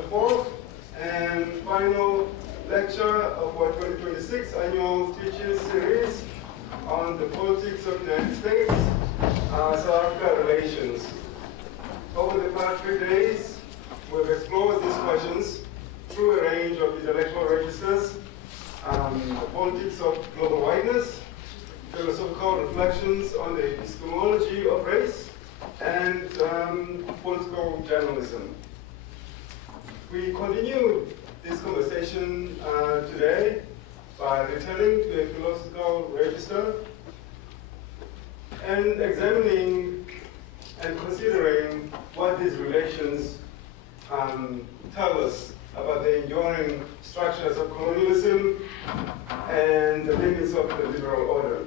the fourth and final lecture of our 2026 annual teaching series on the politics of the United States, South Africa relations. Over the past 3 days, we've explored these questions through a range of intellectual registers, the politics of global whiteness, philosophical reflections on the epistemology of race, and political journalism. We continue this conversation today by returning to a philosophical register and examining and considering what these relations tell us about the enduring structures of colonialism and the limits of the liberal order.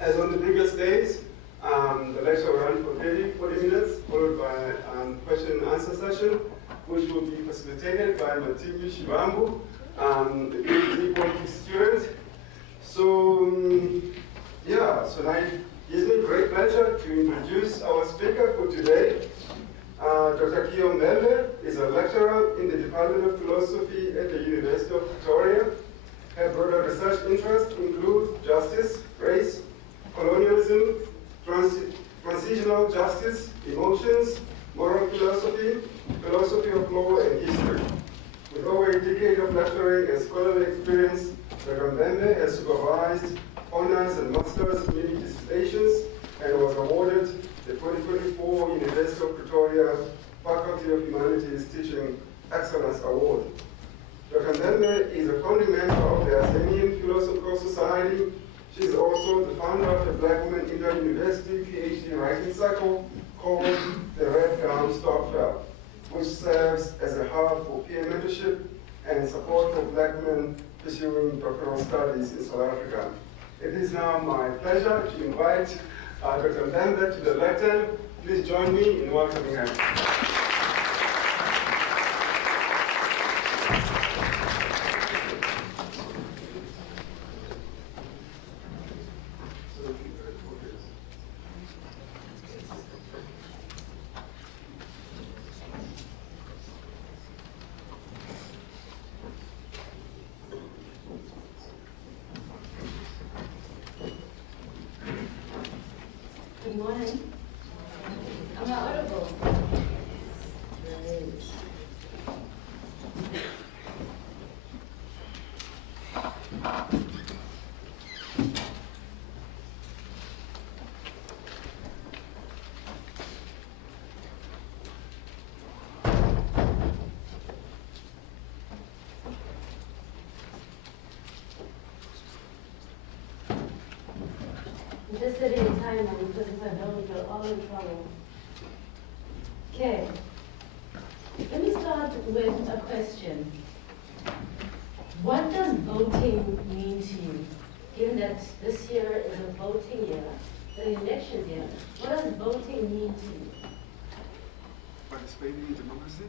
As on the previous days, the lecture will run for 40 minutes, followed by a question and answer session, which will be facilitated by Matinyu Shivambu, a PhD politics student. So now it gives me great pleasure to introduce our speaker for today. Dr. Mbebe is a lecturer in the Department of Philosophy at the University of Pretoria. Her broader research interests include justice, race, colonialism, transitional justice, emotions, moral philosophy, philosophy of law, and history. With over a decade of lecturing and scholarly experience, Dr. Mbebe has supervised honors and master's in many dissertations and was awarded the 2024 University of Pretoria Faculty of Humanities Teaching Excellence Award. Dr. Mbebe is a founding member of the Azanian Philosophical Society. She is also the founder of the Black Women Inter-University PhD writing cycle called the Red Gown Stockfell, which serves as a hub for peer mentorship and support for Black men pursuing doctoral studies in South Africa. It is now my pleasure to invite Dr. Mbebe to the lectern. Please join me in welcoming her. Good morning. Am I audible? Great. I'm just sitting in time now because if I don't, you're all in trouble. Okay. Let me start with a question. What does voting mean to you? Given that this year is a voting year, an election year, what does voting mean to you? Participating in democracy?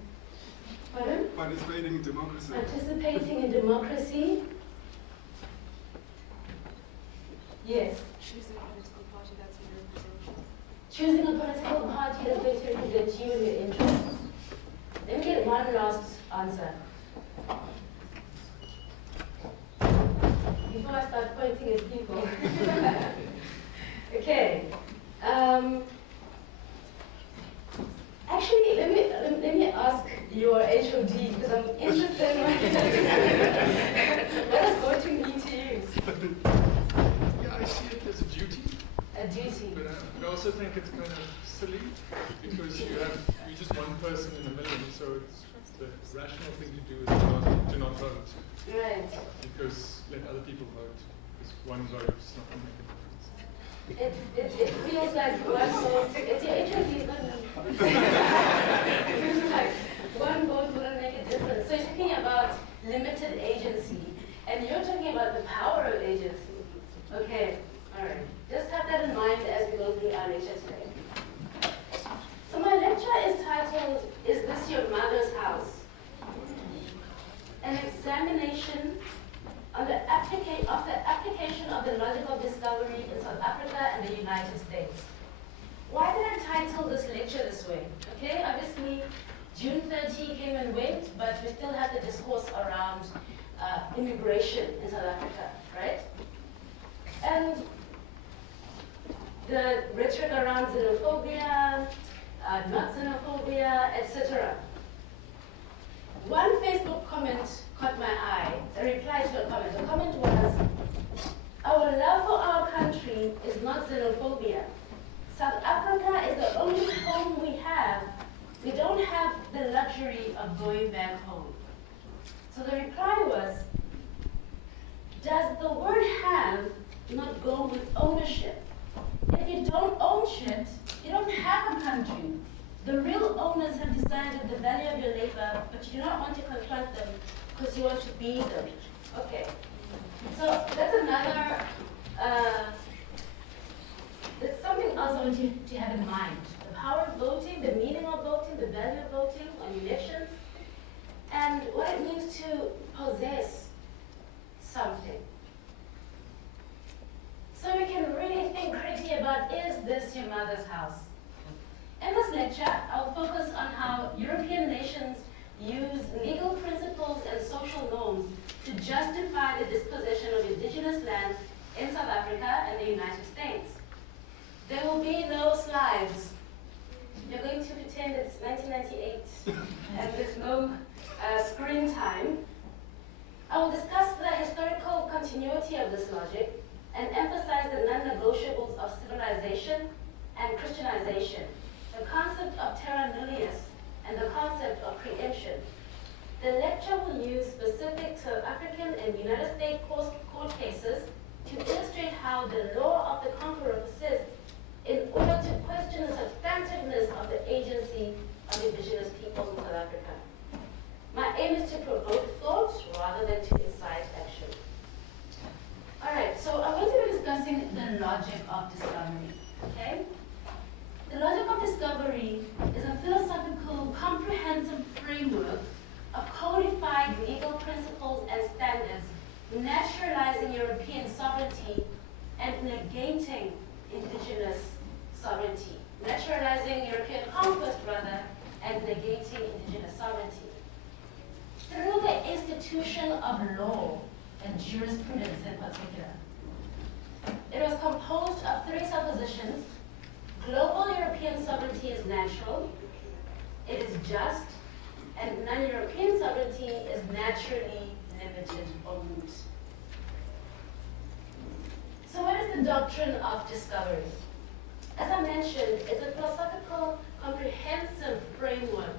Pardon? Participating in democracy. Participating in democracy? Yes. Choosing a political party that's going to represent you. Choosing a political party that's going to represent you and your interests. Let me get one last answer. Before I start pointing at people. Okay. Actually, let me ask your HOD because I'm interested in what does voting mean to you? I see it as a duty. A duty. But I also think it's kind of silly because you're just one person in a million, so it's the rational thing to do is to not vote. Right. Because let other people vote. Because one vote is not going to make a difference. It feels like one vote. It's your HOD, isn't it? It feels like one vote wouldn't make a difference. So you're talking about limited agency, and you're talking about the power of agency. Okay, all right. Just have that in mind as we go through our lecture today. So my lecture is titled, Is This Your Mother's House? An examination on the application of the logic of discovery in South Africa and the United States. Why did I title this lecture this way? Okay, obviously June 30 came and went. we still have the discourse around immigration in South Africa, right? And the rhetoric around xenophobia, not xenophobia, etc. One Facebook comment caught my eye, a reply to a comment. The comment was, our love for our country is not xenophobia. South Africa is the only home we have. We don't have the luxury of going back home. So the reply was, does the word have not go with ownership? If you don't own shit, you don't have a country. The real owners have decided the value of your labor, but you do not want to confront them because you want to be them. Okay. So that's another, that's something else I want you to have in mind. The power of voting, the meaning of voting, the value of voting on elections, and what it means to possess something. So we can really think critically about, is this your mother's house? In this lecture, I'll focus on how European nations use legal principles and social norms to justify the dispossession of indigenous lands in South Africa and the United States. There will be no slides. You're going to pretend it's 1998 and there's no screen time. I will discuss the historical continuity of this logic and emphasize the non-negotiables of civilization and Christianization, the concept of terra nullius, and the concept of preemption. The lecture will use specific South African and United States court cases to illustrate how the law of the conqueror persists in order to question the substantiveness of the agency of indigenous peoples in South Africa. My aim is to provoke thought rather than to incite action. All right, so I'm going to be discussing the logic of discovery, okay? The logic of discovery is a philosophical, comprehensive framework of codified legal principles and standards, naturalizing European sovereignty and negating indigenous sovereignty. Naturalizing European conquest, rather, and negating indigenous sovereignty. Through the institution of law and jurisprudence in particular. It was composed of three suppositions. Global European sovereignty is natural, it is just, and non-European sovereignty is naturally limited or moot. So what is the doctrine of discovery? As I mentioned, it's a philosophical, comprehensive framework.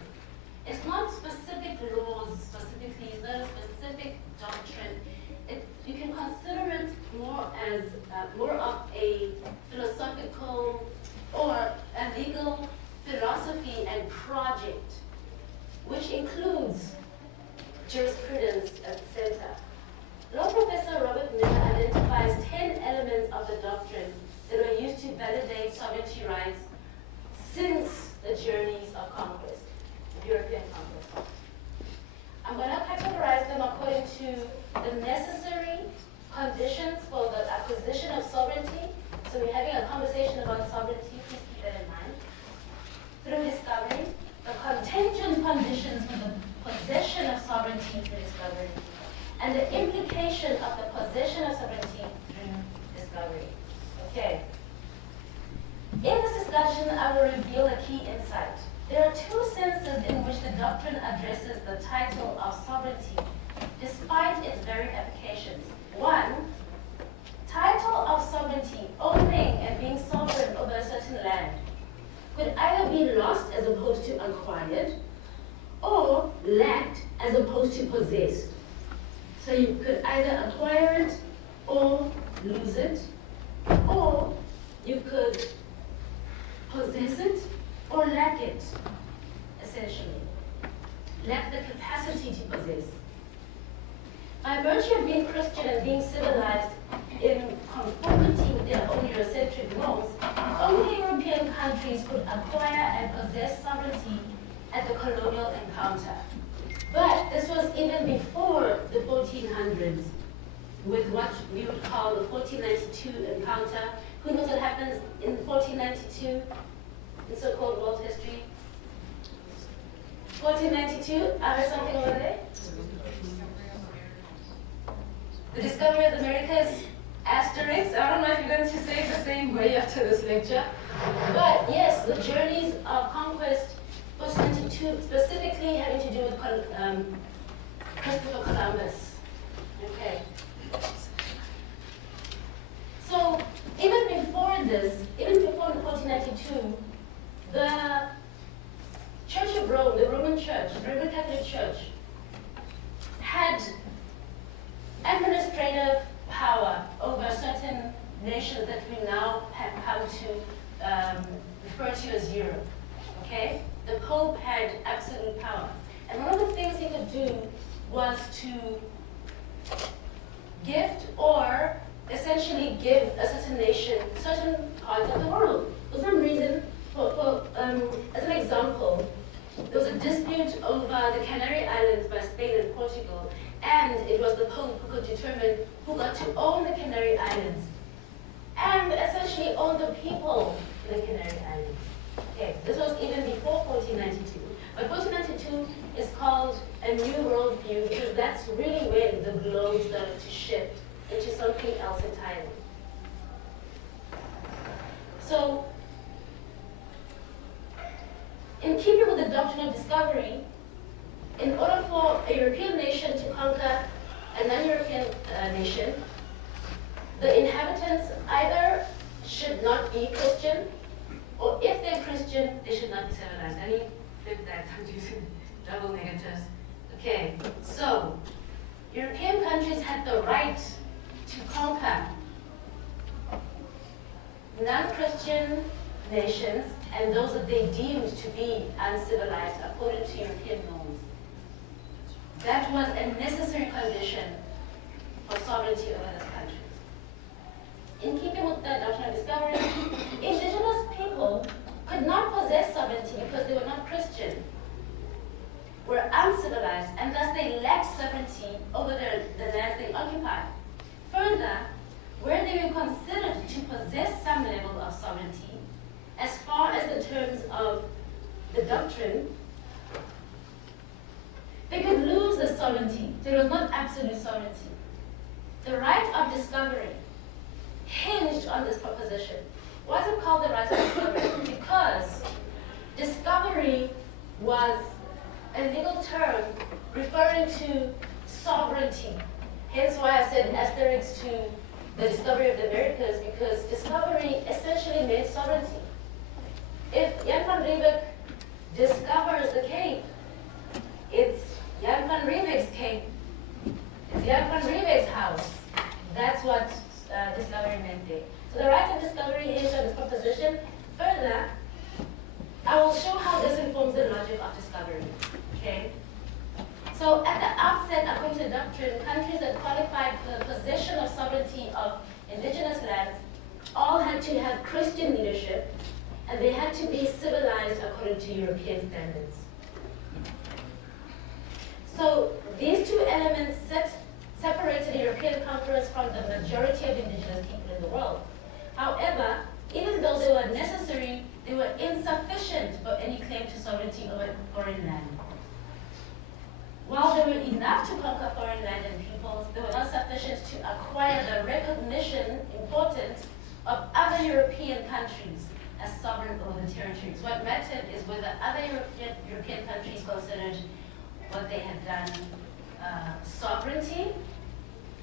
It's not specific laws, specifically, it's not a specific doctrine. You can consider it more as more of a philosophical or a legal philosophy and project, which includes jurisprudence at the center. Law professor Robert Miller identifies 10 elements of the doctrine that were used to validate sovereignty rights since the journeys of conquest, European conquest. I'm going to categorize them according to the necessary conditions for the acquisition of sovereignty. So we're having a conversation about sovereignty, please keep that in mind. Through discovery, the contingent conditions for the possession of sovereignty through discovery, and the implication of the possession of sovereignty through discovery. Okay. In this discussion, I will reveal a key insight. There are two senses in which the doctrine addresses the title of sovereignty, despite its very applications. One, title of sovereignty, owning and being sovereign over a certain land, could either be lost as opposed to acquired, or lacked as opposed to possessed. So you could either acquire it or lose it, or you could possess it or lack it, essentially. Lack the capacity to possess. By virtue of being Christian and being civilized in conformity with their own Eurocentric norms, only European countries could acquire and possess sovereignty at the colonial encounter. But this was even before the 1400s, with what we would call the 1492 encounter. Who knows what happens in 1492 in so-called world history? 1492, I heard something over there. The discovery of the Americas, asterisk. I don't know if you're going to say it the same way after this lecture. But yes, the journeys of conquest, 1492, specifically having to do with Christopher Columbus. Okay. So even before this, even before 1492, the Church of Rome, the Roman Church, the Roman Catholic Church, had administrative power over certain nations that we now have come to refer to as Europe. Okay? The Pope had absolute power. And one of the things he could do was to gift or essentially give a certain nation certain parts of the world. For some reason, as an example, there was a dispute over the Canary Islands by Spain and Portugal, and it was the Pope who could determine who got to own the Canary Islands and essentially own the people in the Canary Islands. Okay, this was even before 1492. But 1492 is called a new world view because that's really when the globe started to shift into something else entirely. So, in keeping with the doctrine of discovery, in order for a European nation to conquer a non-European nation, the inhabitants either should not be Christian, or if they're Christian, they should not be civilized. I need to flip that, I'm using double negatives. Okay, so European countries had the right to conquer non-Christian nations and those that they deemed to be uncivilized according to European norms. That was a necessary condition for sovereignty over this country. In keeping with the doctrine of discovery, indigenous people could not possess sovereignty because they were not Christian, were uncivilized, and thus they lacked sovereignty over the lands they occupied. Further, where they were considered to possess some level of sovereignty, as far as the terms of the doctrine, they could lose the sovereignty. There was not absolute sovereignty. The right of discovery hinged on this proposition. Why is it called the right of discovery? Because discovery was a legal term referring to sovereignty. Hence why I said asterisk to the discovery of the Americas, because discovery essentially meant sovereignty. If Jan van Riebeeck discovers the Cape, it's Jan van Riebeeck's Cape. It's Jan van Riebeeck's house. That's what discovery meant there. So the right of discovery is on this proposition. Further, I will show how this informs the logic of discovery. Okay? So at the outset, according to the doctrine, countries that qualified for the possession of sovereignty of indigenous lands all had to have Christian leadership, and they had to be civilized according to European standards. So these two elements separated European conquerors from the majority of indigenous people in the world. However, even though they were necessary, they were insufficient for any claim to sovereignty over foreign land. While they were enough to conquer foreign land and peoples, they were not sufficient to acquire the recognition, importance, of other European countries as sovereign over the territories. What mattered is whether other European countries considered what they had done sovereignty,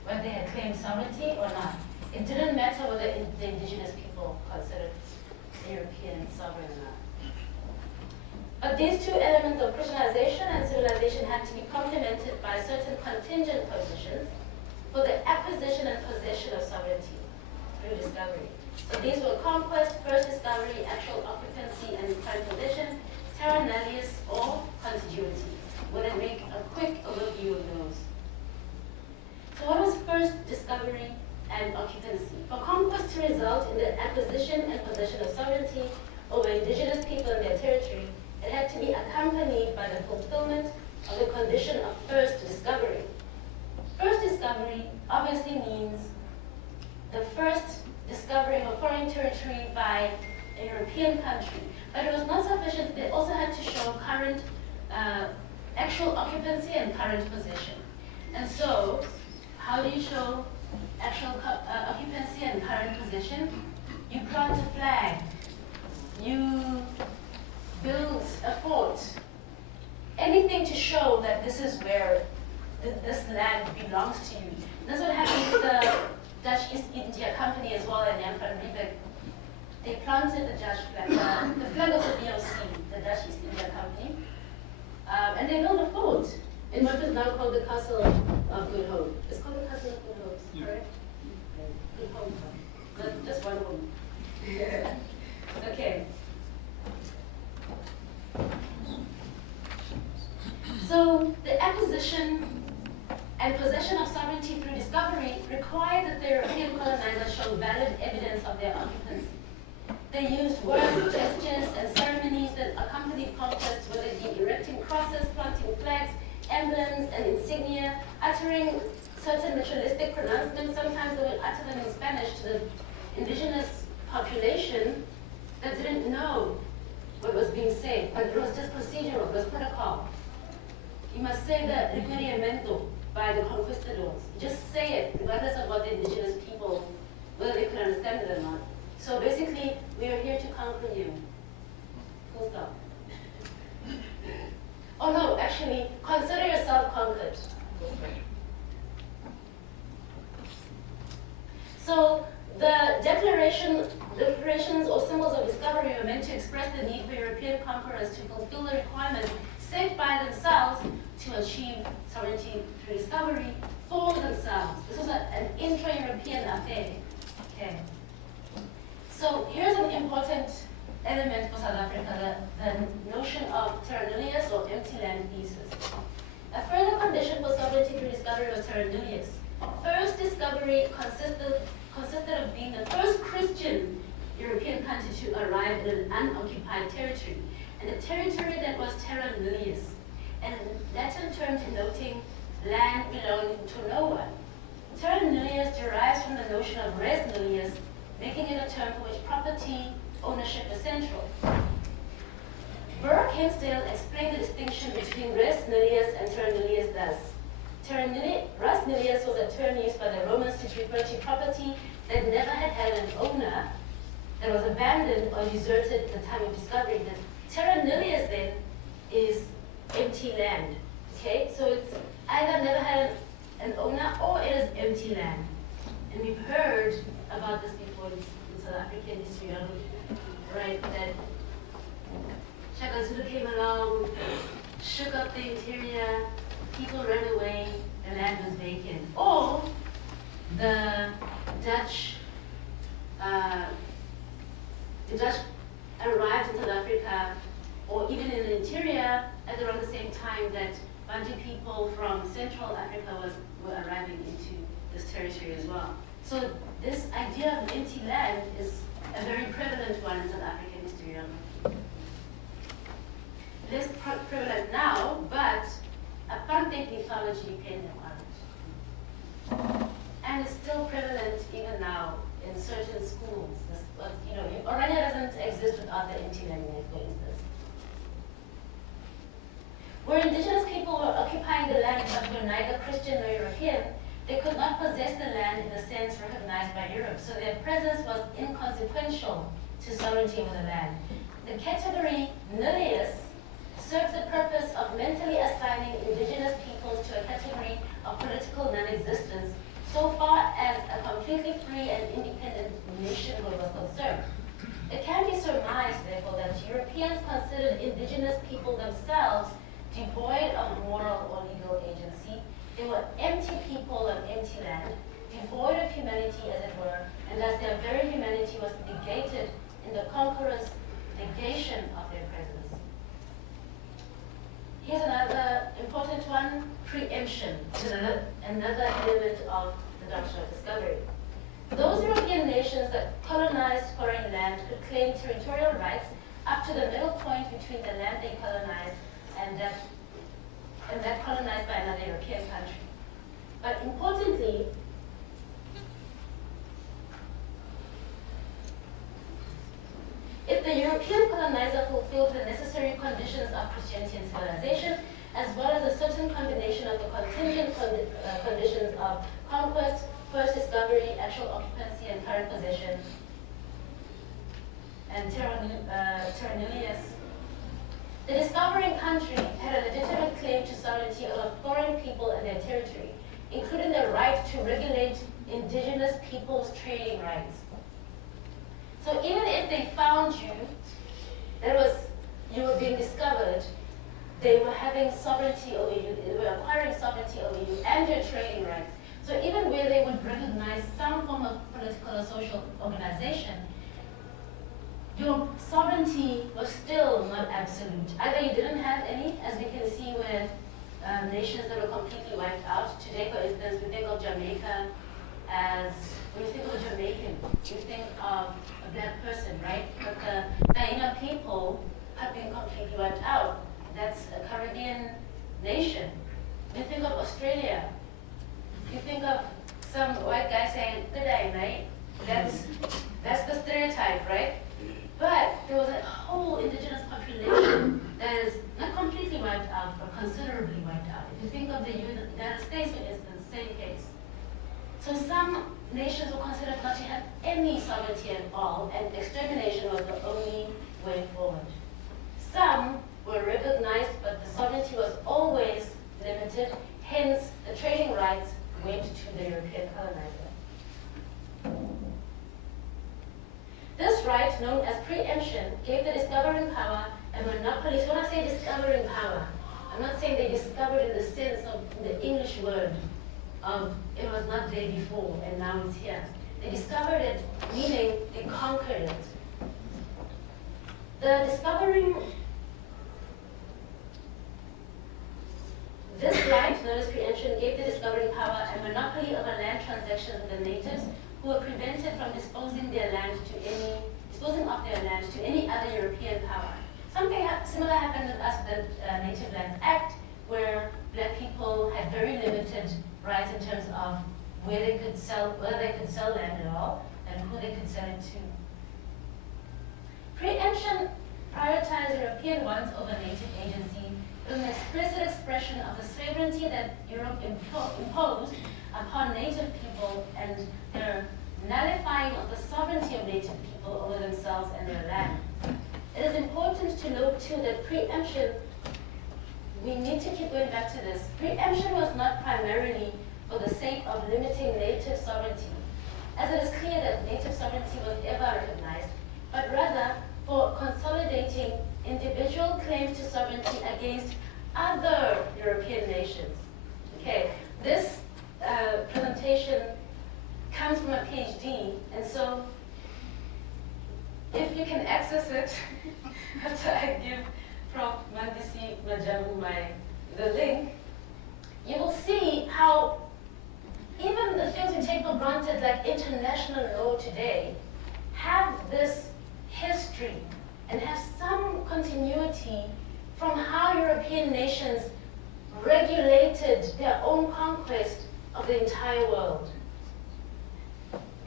whether they had claimed sovereignty or not. It didn't matter whether the indigenous people considered European sovereign or not. But these two elements of Christianization and civilization had to be complemented by certain contingent conditions for the acquisition and possession of sovereignty through discovery. So these were conquest, first discovery, actual occupancy, and prime possession, terra nullius, or contiguity. We're going to make a quick overview of those. So what was first discovery and occupancy? For conquest to result in the acquisition and possession of sovereignty over indigenous people and their territory, it had to be accompanied by the fulfillment of the condition of first discovery. First discovery obviously means the first discovery of a foreign territory by a European country. But it was not sufficient. They also had to show current actual occupancy and current position. And so, how do you show actual occupancy and current position? You plant a flag. You build a fort. Anything to show that this is where this land belongs to you. That's what happened with the Dutch East India Company as well in Jan van Riebeeck. They planted the Dutch flag, the flag of the DOC, the Dutch East India Company, and they built a fort in what is now called the Castle of Good Hope. It's called the Castle of Good Hope, correct? Good Hope. Not just one home. Okay. So the acquisition and possession of sovereignty through discovery required that the European colonizers show valid evidence of their occupancy. They used words, gestures, and ceremonies that accompanied conquest, whether it be erecting crosses, planting flags, emblems, and insignia, uttering certain ritualistic pronouncements. Sometimes they would utter them in Spanish to the indigenous population that didn't know what was being said, but it was just procedural, it was protocol. You must say the requerimiento by the conquistadors. Just say it, regardless of what the indigenous people, whether they could understand it or not. So basically, we are here to conquer you. Full stop. Oh no, actually, consider yourself conquered. So the declarations or symbols of discovery were meant to express the need for European conquerors to fulfill the requirements set by themselves to achieve sovereignty through discovery for themselves. This was an intra-European affair. Okay. So here's an important element for South Africa, the notion of terra nullius or empty land thesis. A further condition for sovereignty through discovery was terra nullius. First discovery consisted of being the first Christian European country to arrive in an unoccupied territory, and a territory that was terra nullius, and Latin term denoting land belonging to no one. Terra nullius derives from the notion of res nullius, making it a term for which property ownership is central. Burke Hinsdale explained the distinction between res nullius and terra nullius thus. Res nullius was a term used by the Romans to refer to property that never had an owner, that was abandoned or deserted at the time of discovery. The terra nullius then is empty land. Okay, so it's either never had an owner or it is empty land. And we've heard about this before in South African history, right? That Shaka Zulu came along, shook up the interior, people ran away, the land was vacant. Or the Dutch arrived in South Africa, or even in the interior, at around the same time that Bantu people from Central Africa were arriving into this territory as well. So this idea of empty land is a very prevalent one in South African history. Less prevalent now, but apartheid mythology came on it. And it's still prevalent even now in certain schools. Orania doesn't exist without the empty land, for instance. Where indigenous people were occupying the land but were neither Christian nor European, they could not possess the land in the sense recognized by Europe, so their presence was inconsequential to sovereignty over the land. The category nullius served the purpose of mentally assigning indigenous peoples to a category of political non-existence so far as a completely free and independent nationhood was concerned. It can be surmised, therefore, that Europeans considered indigenous people themselves devoid of moral or legal agency. They were empty people of empty land, devoid of humanity, as it were, and thus their very humanity was negated in the conqueror's negation of their presence. Here's another important one, preemption, another element of the doctrine of discovery. Those European nations that colonized foreign land could claim territorial rights up to the middle point between the land they colonized and that colonized by another European country. But importantly, if the European colonizer fulfilled the necessary conditions of Christianity and civilization, as well as a certain combination of the contingent conditions of conquest, first discovery, actual occupancy, and current possession, and terra nullius. The discovering country had a legitimate claim to sovereignty over foreign people and their territory, including the right to regulate indigenous people's trading rights. So even if they found you, you were being discovered, they were having sovereignty over you, they were acquiring sovereignty over you and your trading rights. So even where they would recognize some form of political or social organization, your sovereignty was still not absolute. Either you didn't have any, as we can see with nations that were completely wiped out. Today, for instance, we think of Jamaica as, when you think of a Jamaican, you think of a black person, right? But the Taino people have been completely wiped out. That's a Caribbean nation. You think of Australia. You think of some white guy saying, "Good day, mate." That's the stereotype, right? But there was a whole indigenous population that is not completely wiped out, but considerably wiped out. If you think of the United States, for instance, same case. So some nations were considered not to have any sovereignty at all, and extermination was the only way forward. Some were recognized, but the sovereignty was always limited, hence the trading rights went to the European colonizer. This right, known as preemption, gave the discovering power a monopoly. So when I say discovering power, I'm not saying they discovered in the sense of the English word of it was not there before and now it's here. They discovered it, meaning they conquered it. The discovering, this right, known as preemption, gave the discovering power a monopoly over land transactions with the natives, who were prevented from disposing of their land to any other European power. Something similar happened with us with the Native Lands Act, where black people had very limited rights in terms of whether they could sell land at all, and who they could sell it to. Preemption prioritized European wants over native agency, with an explicit expression of the sovereignty that Europe imposed upon native people and their nullifying of the sovereignty of native people over themselves and their land. It is important to note too that preemption, we need to keep going back to this, preemption was not primarily for the sake of limiting native sovereignty, as it is clear that native sovereignty was ever recognized, but rather for consolidating individual claims to sovereignty against other European nations. Okay, this presentation comes from a PhD, and so if you can access it after I give Prof. Mandisi Majamu the link, you will see how even the things we take for granted, like international law today, have this history and have some continuity from how European nations regulated their own conquest of the entire world.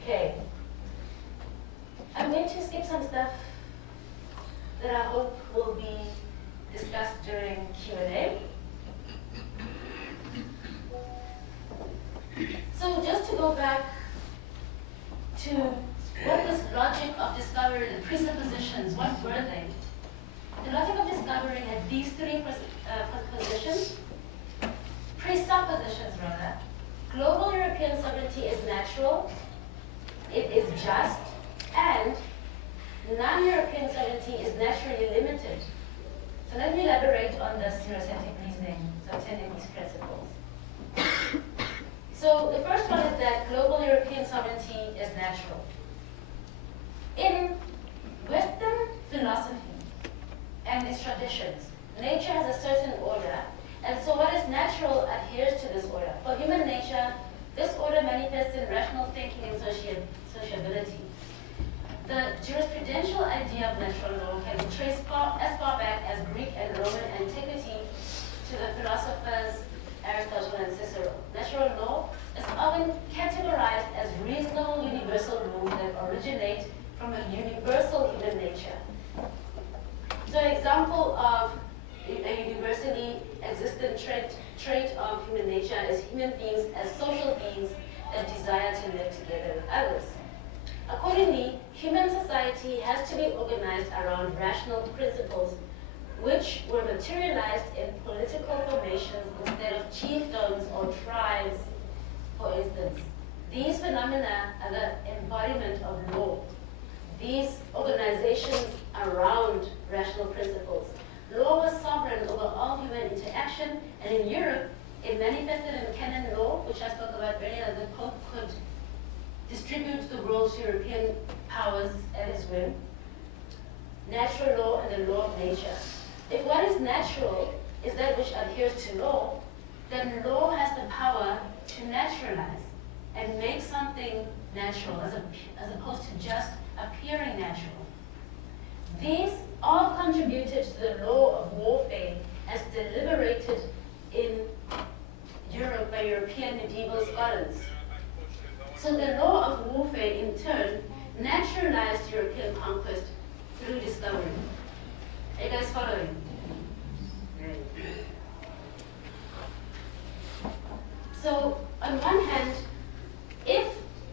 Okay. I'm going to skip some stuff that I hope will be discussed during Q&A. So just to go back to what this logic of discovery, the presuppositions, what were they? The logic of discovery had these three presuppositions rather. Global European sovereignty is natural, it is just, and non-European sovereignty is naturally limited. So let me elaborate on this neurocentric reasoning, so attending these principles. So the first one is that global European sovereignty is natural. In Western philosophy and its traditions, nature has a certain order, and so what is natural adheres to this order. For human nature, this order manifests in rational thinking and sociability. The jurisprudential idea of natural law can be traced as far back as Greek and Roman antiquity to the philosophers Aristotle and Cicero. Natural law is often categorized as reasonable universal rules that originate from a universal of human nature as human beings, as social beings that desire to live together with others. Accordingly, human society has to be organized around rational principles which were materialized in political formations instead of chiefdoms or tribes, for instance. These phenomena are the embodiment of law. These organizations around rational principles. Law was sovereign over all human interaction, and in Europe, it manifested in canon law, which I spoke about earlier, that the Pope could distribute the world's European powers at his whim. Natural law and the law of nature. If what is natural is that which adheres to law, then law has the power to naturalize and make something natural as opposed to just appearing natural. These all contributed to the law of warfare as deliberated in Europe by European medieval scholars. So the law of warfare in turn naturalized European conquest through discovery. Are you guys following? So on one hand, if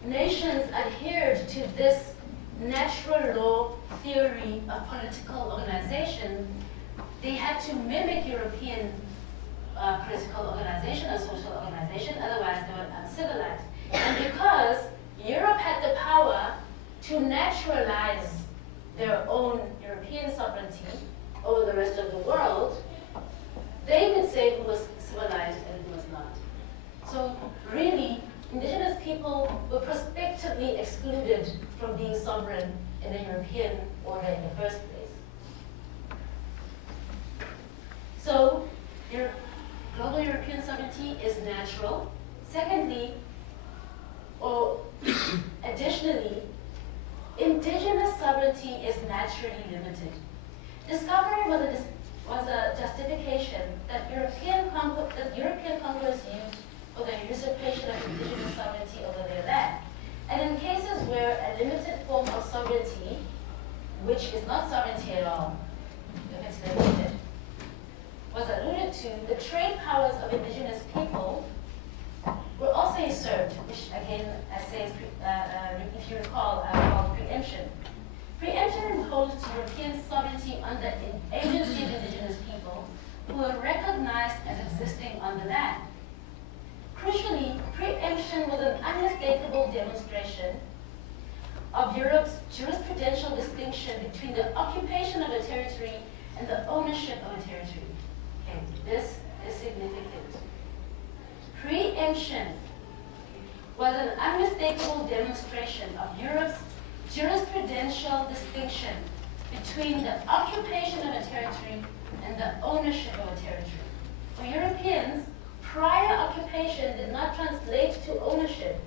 nations adhered to this natural law theory of political organization, they had to mimic European political organization or social organization, otherwise they were uncivilized. And because Europe had the power to naturalize their own European sovereignty over the rest of the world, they could say who was civilized and who was not. So really, indigenous people were prospectively excluded from being sovereign in the European order in the first place. So, global European sovereignty is natural. Secondly, or additionally, indigenous sovereignty is naturally limited. Discovery was a justification that European conquerors used for the usurpation of indigenous sovereignty over their land. And in cases where a limited form of sovereignty, which is not sovereignty at all, if it's limited, was alluded to, the trade powers of indigenous people were also usurped, which again, I say, if you recall, called preemption. Preemption imposed European sovereignty on the agency of indigenous people who were recognized as existing on the land. Crucially, preemption was an unmistakable demonstration of Europe's jurisprudential distinction between the occupation of a territory and the ownership of a territory. Okay, this is significant. Preemption was an unmistakable demonstration of Europe's jurisprudential distinction between the occupation of a territory and the ownership of a territory. For Europeans, prior occupation did not translate to ownership,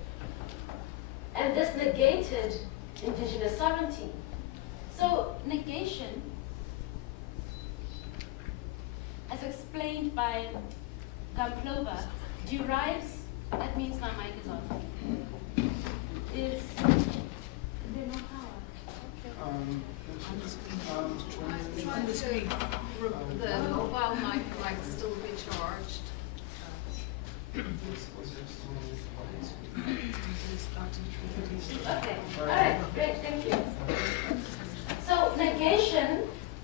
and this negated indigenous sovereignty. So negation, as explained by Gamplova, derives, that means my mic is off, is there no power? On the screen. The mobile mic still recharged. Okay, all right, great, thank you. So negation,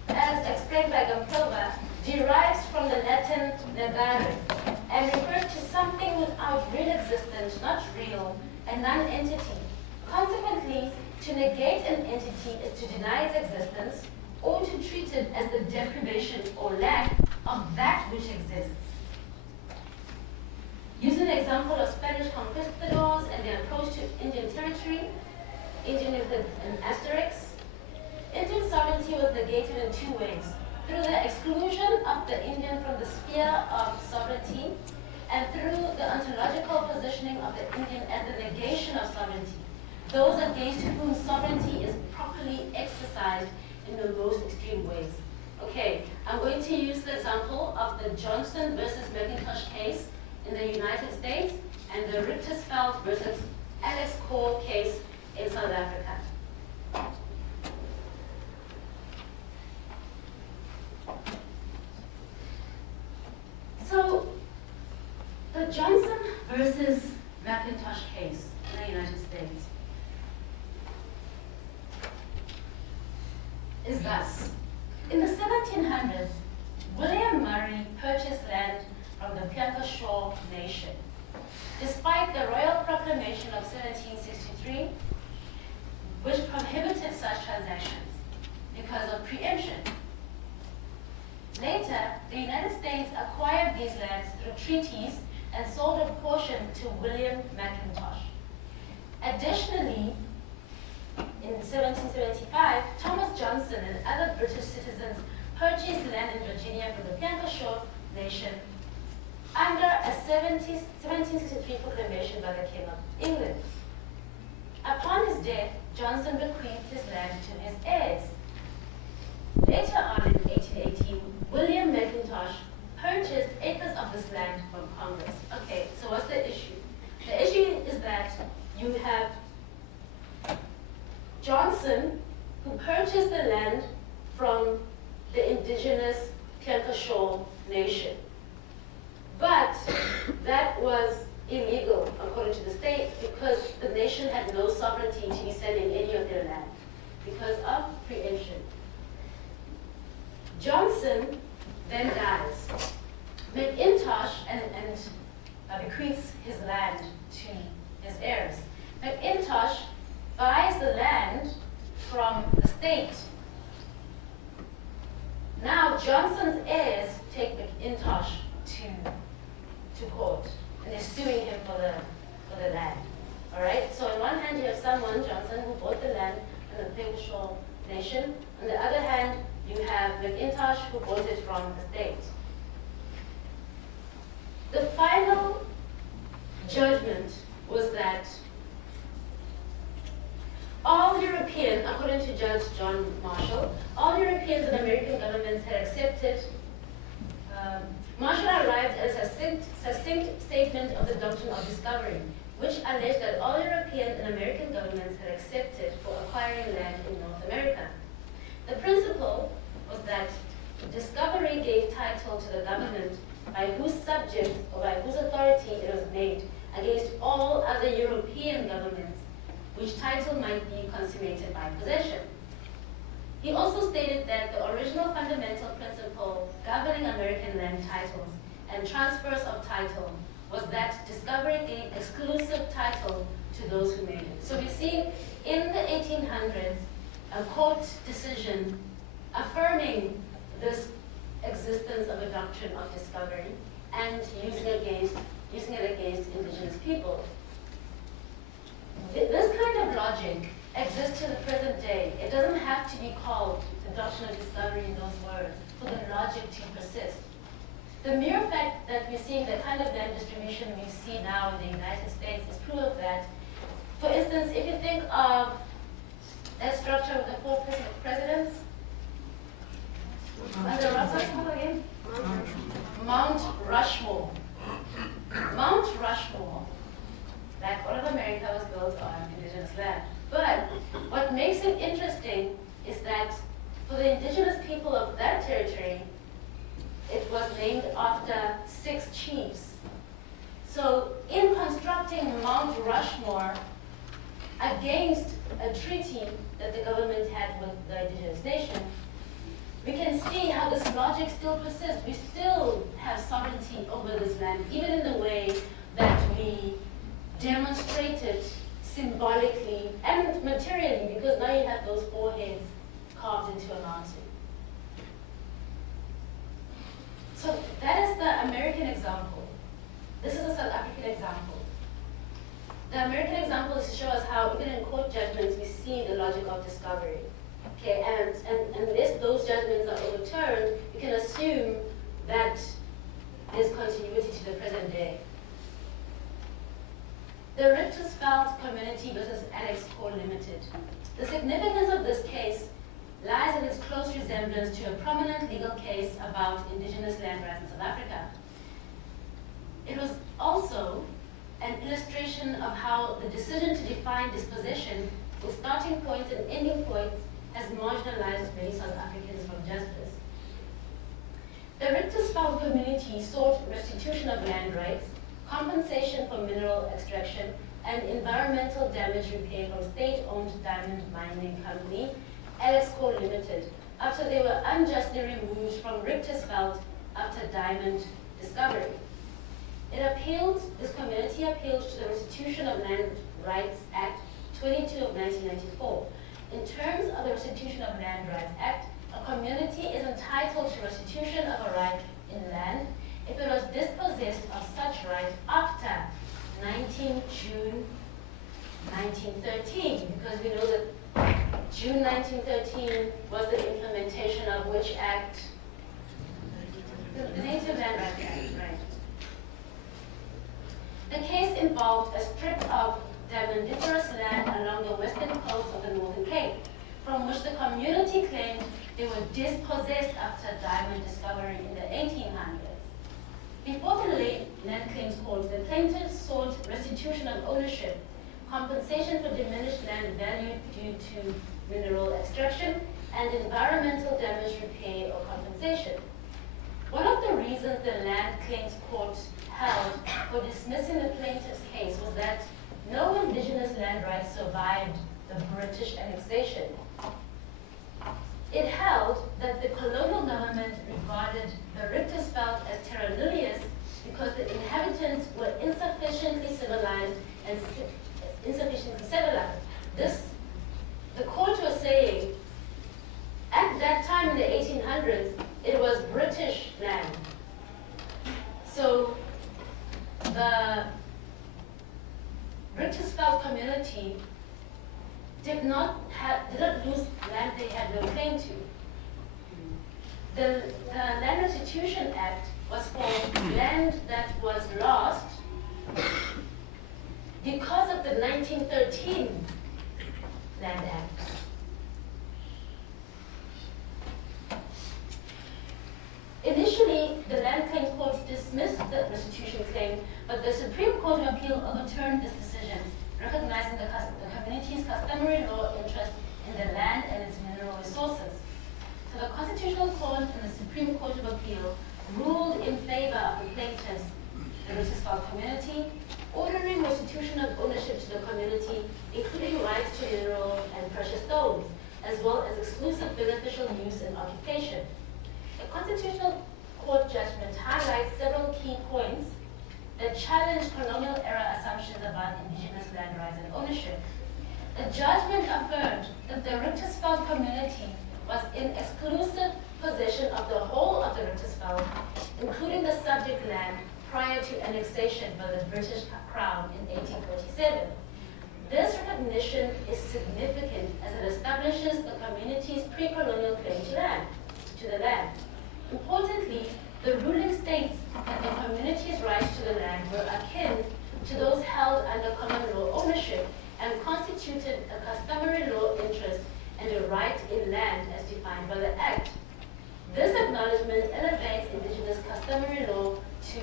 as explained by Gamplova, derives from the Latin negare and refers to something without real existence, not real, a non-entity. Consequently, to negate an entity is to deny its existence or to treat it as the deprivation or lack of that which exists. Use an example of Spanish conquistadors and their approach to Indian territory, Indian with an asterisk. Indian sovereignty was negated in two ways: through the exclusion of the Indian from the sphere of sovereignty, and through the ontological positioning of the Indian as the negation of sovereignty, those against whom sovereignty is properly exercised in the most extreme ways. Okay, I'm going to use the example of the Johnson versus McIntosh case in the United States and the Richtersveld versus Alex Cole case in South Africa. So, Johnson versus McIntosh case in the United States is thus. In the 1700s, William Murray purchased land from the Piankashaw Nation. Despite the Royal Proclamation of 1763, which prohibited such transactions because of preemption. Later, the United States acquired these lands through treaties and sold a portion to William McIntosh. Additionally, in 1775, Thomas Johnson and other British citizens purchased land in Virginia from the Piankashaw Nation under a 1763 proclamation by the King of England. Upon his death, Johnson bequeathed his land to his heirs. Later on in 1818, William McIntosh purchased acres of this land from Congress. Okay, so what's the issue? The issue is that you have Johnson, who purchased the land from the indigenous Piankashaw Nation. But that was illegal, according to the state, because the nation had no sovereignty to be selling any of their land because of preemption. Johnson then dies. McIntosh and bequeaths his land to his heirs. McIntosh buys the land from the state. Now Johnson's heirs take McIntosh to court, and they're suing him for the land. All right. So on one hand, you have someone, Johnson, who bought the land from the Piankashaw Nation. On the other hand, you have McIntosh, who bought it from the state. The final judgment was that all European, according to Judge John Marshall, all Europeans and American governments had accepted. Marshall arrived at a succinct statement of the doctrine of discovery, which alleged that all European and American governments had accepted for acquiring land in North America. The principle was that discovery gave title to the government by whose subjects or by whose authority it was made against all other European governments, which title might be consummated by possession. He also stated that the original fundamental principle governing American land titles and transfers of title was that discovery gave exclusive title to those who made it. So we see in the 1800s a court decision affirming this existence of a doctrine of discovery and using it against indigenous people. This kind of logic exists to the present day. It doesn't have to be called the doctrine of discovery in those words for the logic to persist. The mere fact that we're seeing the kind of land distribution we see now in the United States is proof of that. For instance, if you think of that structure with the four presidents, what's the rock called again? Mount Rushmore. Mount Rushmore, like all of America, was built on indigenous land. But what makes it interesting is that for the indigenous people of that territory, it was named after 6 chiefs. So in constructing Mount Rushmore against a treaty that the government had with the indigenous nation, we can see how this logic still persists. We still have sovereignty over this land, even in the way that we demonstrated symbolically and materially, because now you have those 4 heads carved into a mountain. So that is the American example. This is a South African example. The American example is to show us how even in court judgments we see the logic of discovery. Okay, and unless those judgments are overturned, you can assume that there's continuity to the present day. The Richtersveld Community versus Alex Corps Limited. The significance of this case lies in its close resemblance to a prominent legal case about indigenous land rights in South Africa. It was also an illustration of how the decision to define dispossession with starting points and ending points has marginalized many South Africans from justice. The Richtersveld community sought restitution of land rights compensation for mineral extraction, and environmental damage repair from state-owned diamond mining company, Alexco Limited, after they were unjustly removed from Richtersveld after diamond discovery. This community appealed to the Restitution of Land Rights Act 22 of 1994. In terms of the Restitution of Land Rights Act, a community is entitled to restitution of a right in land if it was dispossessed of such right after 19 June 1913, because we know that June 1913 was the implementation of which act? The Native Land Rights Act, right. The case involved a strip of diamondiferous land along the western coast of the Northern Cape, from which the community claimed they were dispossessed after diamond discovery in the 1800s. Before the Land Claims Court, the plaintiffs sought restitution of ownership, compensation for diminished land value due to mineral extraction, and environmental damage repair or compensation. One of the reasons the Land Claims Court held for dismissing the plaintiff's case was that no indigenous land rights survived the British annexation. It held that the colonial government regarded the Richtersveld as terra nullius because the inhabitants were insufficiently civilized and insufficiently settled. The court was saying, at that time in the 1800s, it was British land. So the Richtersveld community did not lose land they had no claim to. The Land Restitution Act was for land that was lost because of the 1913 Land Act. Initially, the Land Claims Court dismissed the restitution claim, but the Supreme Court of Appeal overturned this decision, recognizing the community's customary law interest in the land and its mineral resources. So the Constitutional Court and the Supreme Court of Appeal ruled in favor of the plaintiffs, the Richtersveld community, ordering restitution of ownership to the community, including rights to mineral and precious stones, as well as exclusive beneficial use and occupation. The Constitutional Court judgment highlights several key points that challenge colonial era assumptions about indigenous land rights and ownership. The judgment affirmed that the Richtersveld community was in exclusive possession of the whole of the Richtersveld, including the subject land prior to annexation by the British Crown in 1847. This recognition is significant as it establishes the community's pre-colonial claim to the land. Importantly, the ruling states that the community's rights to the land were akin to those held under common law ownership and constituted a customary law interest and a right in land as defined by the Act. This acknowledgement elevates indigenous customary law to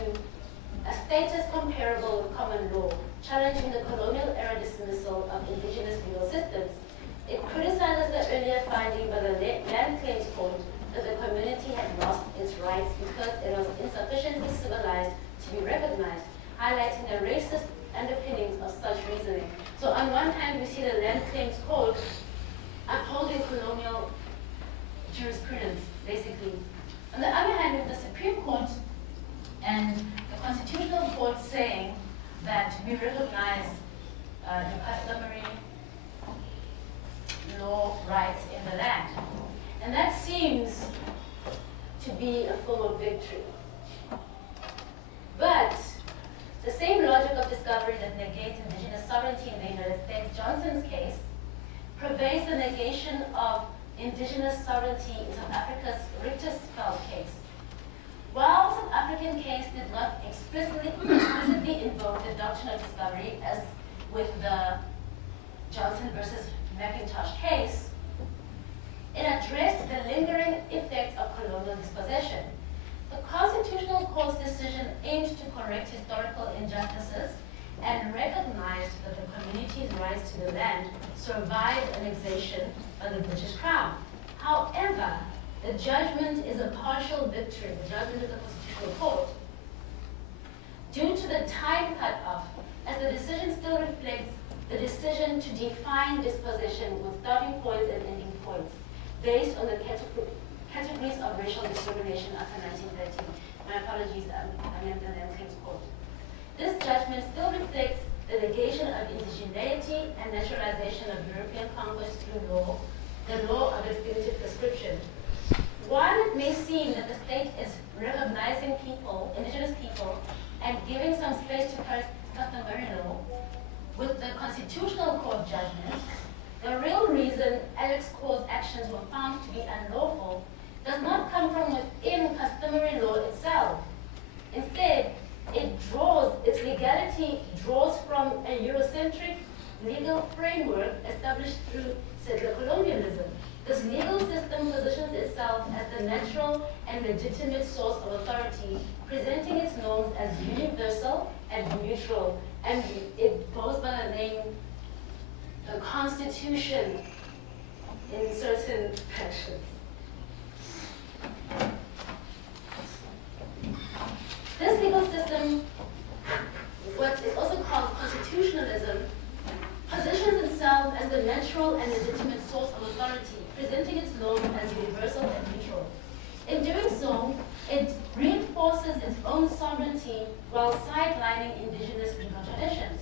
a status comparable with common law, challenging the colonial era dismissal of indigenous legal systems. It criticizes the earlier finding by the Land Claims Court that the community had lost its rights because it was insufficiently civilized to be recognized, highlighting the racist underpinnings of such reasoning. So on one hand, we see the Land Claims Court upholding colonial jurisprudence, basically. On the other hand, with the Supreme Court and the Constitutional Court saying that we recognize the customary law rights in the land. And that seems to be a form of victory. But the same logic of discovery that negates indigenous sovereignty in the United States, Johnson's case, pervades the negation of indigenous sovereignty in South Africa's Richtersveld case. While South African case did not explicitly invoke the doctrine of discovery, as with the Johnson versus McIntosh case, it addressed the lingering effects of colonial dispossession. The Constitutional Court's decision aimed to correct historical injustices and recognized that the community's rights to the land survived annexation by the British Crown. However, the judgment is a partial victory, the judgment of the Constitutional Court. due to the time cut off, as the decision still reflects the decision to define disposition with starting points and ending points based on the categories of racial discrimination after 1913. My apologies, I meant the King's Court. This judgment still reflects the negation of indigeneity and naturalization of European conquest through law, the law of expeditive prescription. While it may seem that the state is recognizing people, indigenous people, and giving some space to customary law, with the Constitutional Court judgment, the real reason Alex Core's actions were found to be unlawful does not come from within customary law itself. Instead, its legality draws from a Eurocentric legal framework established through settler colonialism. This legal system positions itself as the natural and legitimate source of authority, presenting its norms as universal and neutral, and it goes by the name the Constitution in certain fashions. This legal system, what is also called constitutionalism, positions itself as the natural and legitimate source of authority, presenting its norm as universal and neutral. In doing so, it reinforces its own sovereignty while sidelining indigenous legal traditions.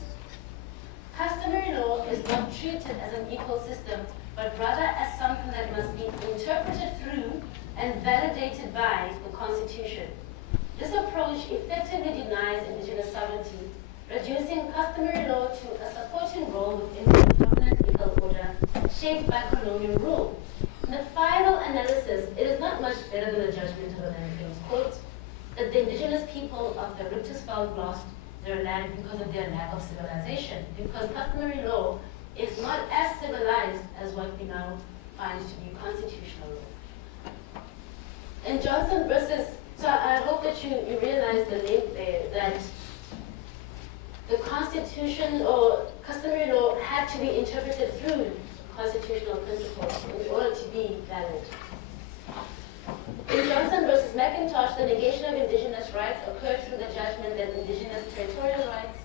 Customary law is not treated as an equal system, but rather as something that must be interpreted through and validated by the Constitution. This approach effectively denies indigenous sovereignty, reducing customary law to a supporting role within the dominant legal order shaped by colonial rule. In the final analysis, it is not much better than the judgment of the King's Court that the indigenous people of the Rhodes lost their land because of their lack of civilization, because customary law is not as civilized as what we now find to be constitutional law. In Johnson versus, so I hope that you realize the link there, that the Constitution or customary law had to be interpreted through constitutional principles in order to be valid. In Johnson versus McIntosh, the negation of indigenous rights occurred through the judgment that indigenous territorial rights,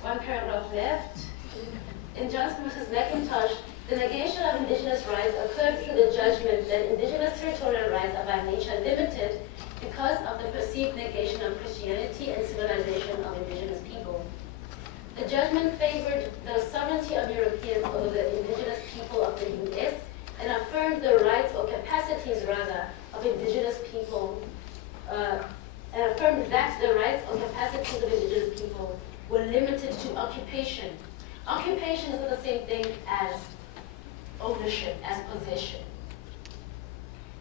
one paragraph left. In Johnson versus McIntosh, the negation of indigenous rights occurred through the judgment that indigenous territorial rights are by nature limited because of the perceived negation of Christianity and civilization of indigenous people. The judgment favored the sovereignty of Europeans over the indigenous people of the U.S. and affirmed the rights or capacities, rather, of indigenous people, and affirmed that the rights or capacities of indigenous people were limited to occupation. Occupation is not the same thing as ownership, as possession.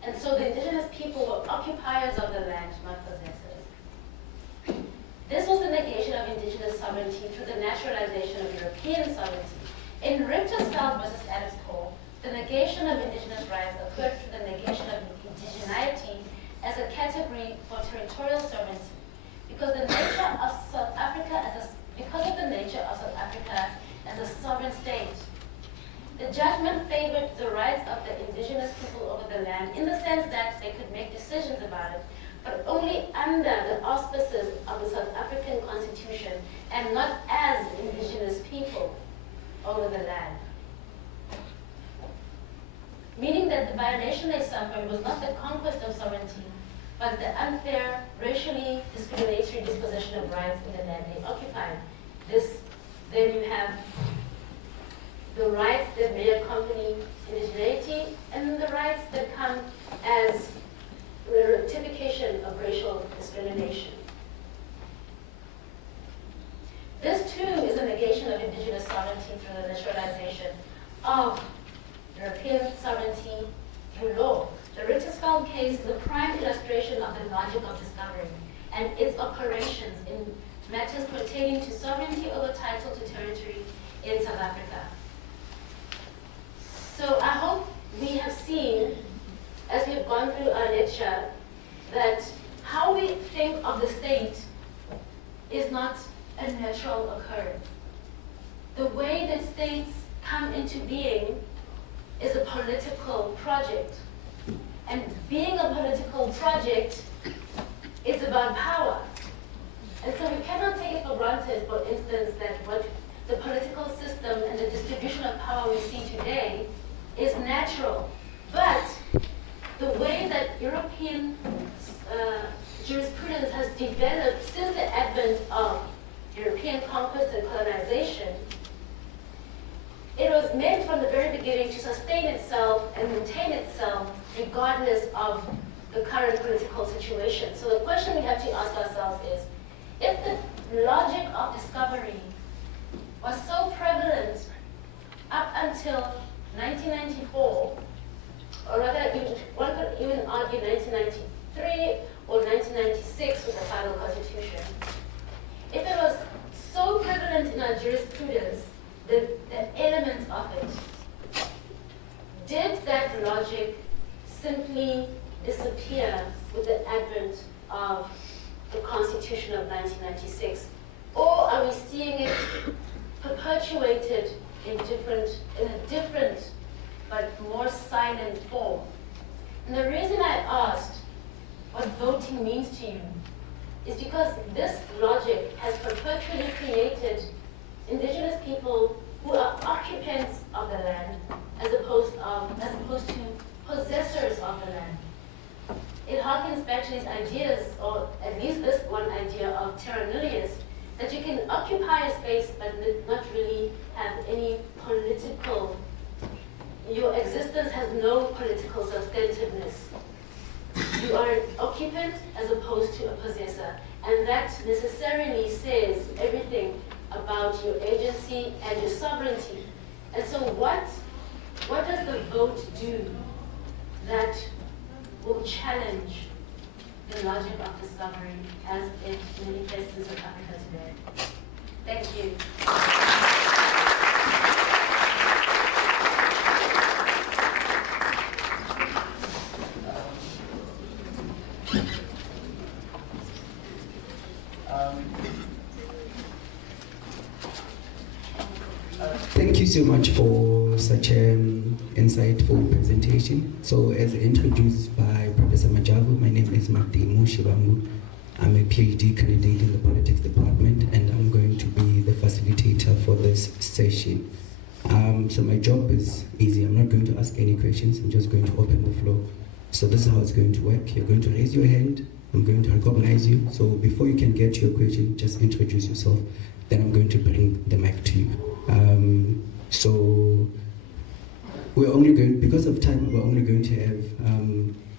And so the indigenous people were occupiers of the land, not possessors. This was the negation of indigenous sovereignty through the naturalization of European sovereignty. In Richtersveld versus Adams Core, the negation of indigenous rights occurred through the negation of indigeneity as a category for territorial sovereignty, because the nature of South Africa as a sovereign state. The judgment favored the rights of the indigenous people over the land in the sense that they could make decisions about it, but only under the auspices of the South African Constitution and not as indigenous people over the land. Meaning that the violation they suffered was not the conquest of sovereignty, but the unfair, racially discriminatory disposition of rights in the land they occupied. Then you have the rights that may accompany indigeneity and the rights that come as the rectification of racial discrimination. This too is a negation of indigenous sovereignty through the naturalization of European sovereignty through law. The Richtersveld case is a prime illustration of the logic of discovery and its operations in matters pertaining to sovereignty over title to territory in South Africa. So I hope we have seen, as we've gone through our lecture, that how we think of the state is not a natural occurrence. The way that states come into being is a political project. And being a political project is about power. And so we cannot take it for granted, for instance, that what the political system and the distribution of power we see today is natural. But the way that European jurisprudence has developed since the advent of European conquest and colonization, it was meant from the very beginning to sustain itself and maintain itself regardless of the current political situation. So the question we have to ask ourselves is, if the logic of discovery was so prevalent up until 1994, or rather one could even argue 1993 or 1996 with the final constitution, if it was so prevalent in our jurisprudence, the elements of it, did that logic simply disappear with the advent of the Constitution of 1996? Or are we seeing it perpetuated in a different but more silent form? And the reason I asked what voting means to you is because this logic has perpetually created indigenous people who are occupants of the land as opposed to possessors of the land. It harkens back to these ideas, or at least this one idea of terra nullius, that you can occupy a space but not really have any political, your existence has no political substantiveness. You are an occupant as opposed to a possessor, and that necessarily says everything about your agency and your sovereignty. And so what does the vote do that will challenge the logic of discovery as it manifests in South Africa today? Thank you. Thank you so much for such an insightful presentation. So, as introduced by Professor Majavu, my name is Magdimu Shivangu. I'm a PhD candidate in the politics department, and I'm going to be the facilitator for this session. So my job is easy. I'm not going to ask any questions. I'm just going to open the floor. So this is how it's going to work. You're going to raise your hand. I'm going to recognize you. So before you can get to your question, just introduce yourself. Then I'm going to bring the mic to you. So we're only going, because of time, we're only going to have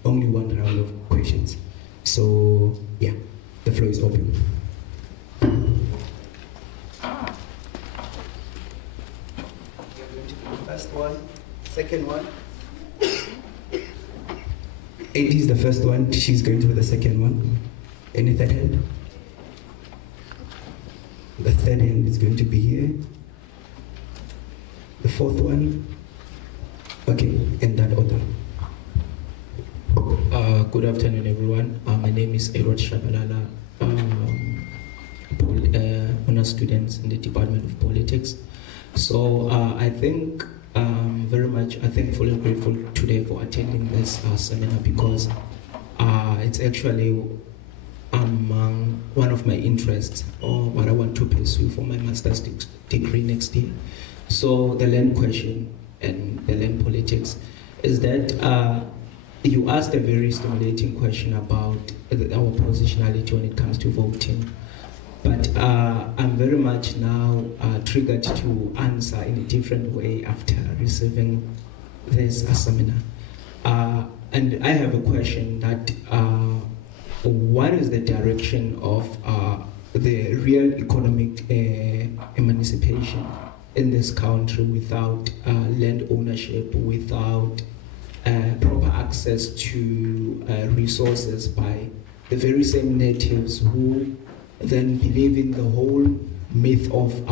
only one round of questions. So yeah, the floor is open. You're going to be the first one, second one. Adi is the first one, she's going to be the second one. Any third hand? The third hand is going to be here. The fourth one. Okay, in that order. Good afternoon, everyone. My name is Rhodes Shabalala. Honor students in the Department of Politics. So I think very much thankful and grateful today for attending this seminar, because it's actually among one of my interests, or what I want to pursue for my master's degree next year. So the land question and the land politics is that you asked a very stimulating question about our positionality when it comes to voting. But I'm very much now triggered to answer in a different way after receiving this seminar. And I have a question that what is the direction of the real economic emancipation in this country without land ownership, without proper access to resources by the very same natives who then believe in the whole myth of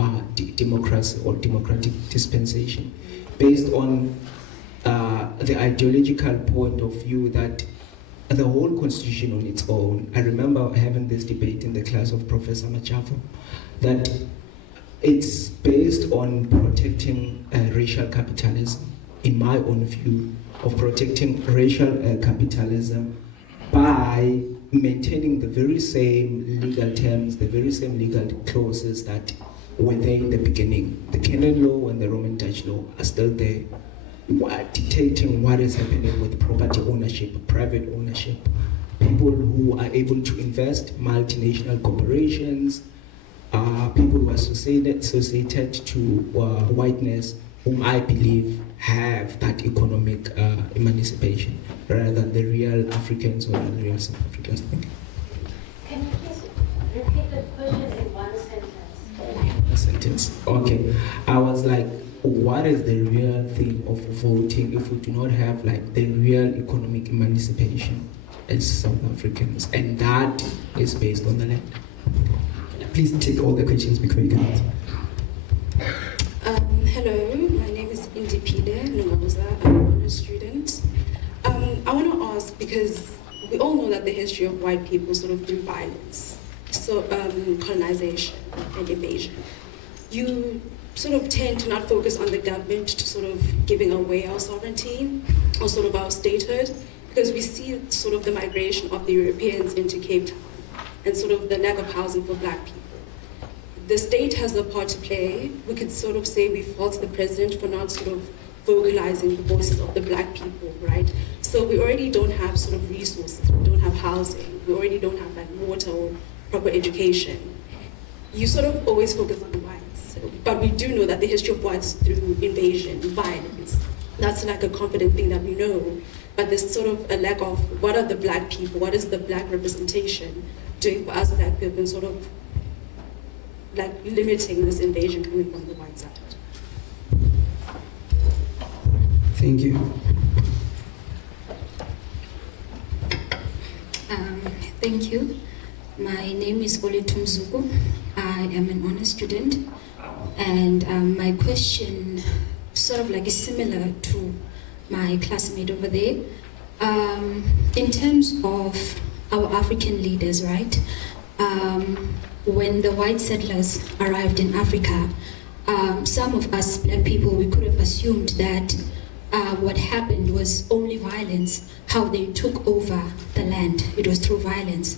democracy or democratic dispensation, based on the ideological point of view that the whole constitution on its own. I remember having this debate in the class of Professor Machafu, that it's based on protecting racial capitalism, in my own view, of protecting racial capitalism by maintaining the very same legal terms, the very same legal clauses that were there in the beginning. The canon law and the Roman Dutch law are still there, dictating what is happening with property ownership, private ownership. People who are able to invest, multinational corporations, people who are associated to whiteness, whom I believe have that economic emancipation, rather than the real Africans or the real South Africans. Can you please repeat the question in one sentence? A sentence. Okay. I was like, what is the real thing of voting if we do not have like the real economic emancipation as South Africans? And that is based on the land. Please take all the questions before you can answer. Hello, my name is Mbebe. I'm a student. I want to ask, because we all know that the history of white people sort of through violence, so colonization and invasion. You sort of tend to not focus on the government to sort of giving away our sovereignty or sort of our statehood, because we see sort of the migration of the Europeans into Cape Town and sort of the lack of housing for black people. The state has a part to play. We could sort of say we fault the president for not sort of vocalizing the voices of the black people, right? So we already don't have sort of resources, we don't have housing, we already don't have like water or proper education. You sort of always focus on the whites, but we do know that the history of whites through invasion, violence, that's like a confident thing that we know, but there's sort of a lack of what are the black people, what is the black representation doing for us black people, and sort of like limiting this invasion coming from the white side. Thank you. Thank you. My name is Oletum Zuko. I am an honor student, and my question sort of like is similar to my classmate over there. In terms of our African leaders, right? When the white settlers arrived in Africa, some of us black people, we could have assumed that what happened was only violence, how they took over the land. It was through violence.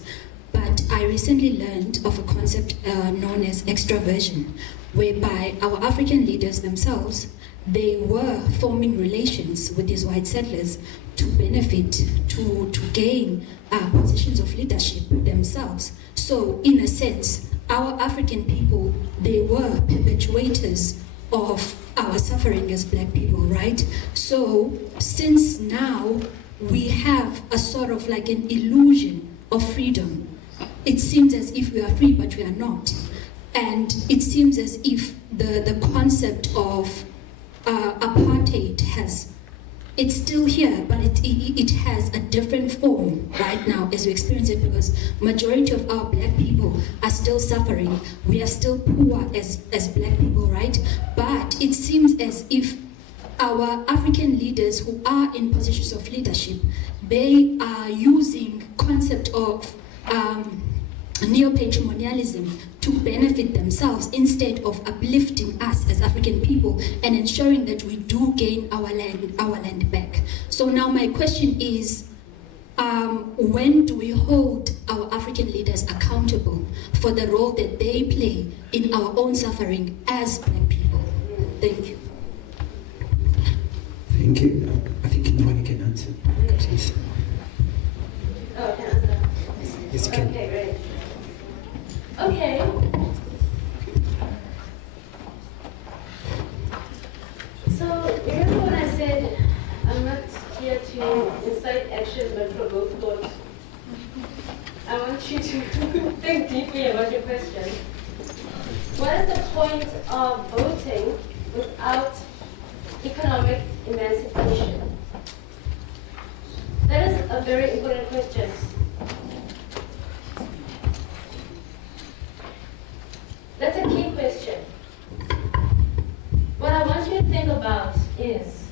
But I recently learned of a concept known as extraversion, whereby our African leaders themselves, they were forming relations with these white settlers to benefit, to gain positions of leadership themselves. So in a sense, our African people, they were perpetuators of our suffering as black people, right? So since now we have a sort of like an illusion of freedom, it seems as if we are free, but we are not. And it seems as if the concept of apartheid it's still here, but it has a different form right now as we experience it, because majority of our black people are still suffering. We are still poor as black people, right? But it seems as if our African leaders who are in positions of leadership, they are using concept of neo-patrimonialism to benefit themselves instead of uplifting us as African people and ensuring that we do gain our land back. So now my question is, when do we hold our African leaders accountable for the role that they play in our own suffering as black people? Thank you. Thank you. I think anyone can answer. Please. Oh, I can answer. Yes, you can. Okay, great. Okay. So, remember when I said I'm not here to incite action but provoke thought? I want you to think deeply about your question. What is the point of voting without economic emancipation? That is a very important question. That's a key question. What I want you to think about is,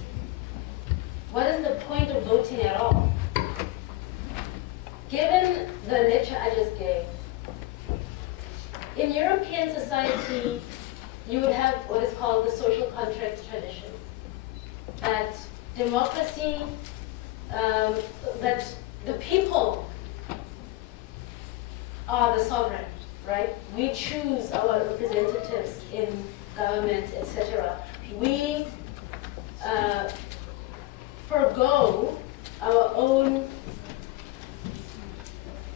what is the point of voting at all? Given the lecture I just gave, in European society, you would have what is called the social contract tradition. That democracy, that the people are the sovereign, right? We choose our representatives in government, etc. We forgo our own.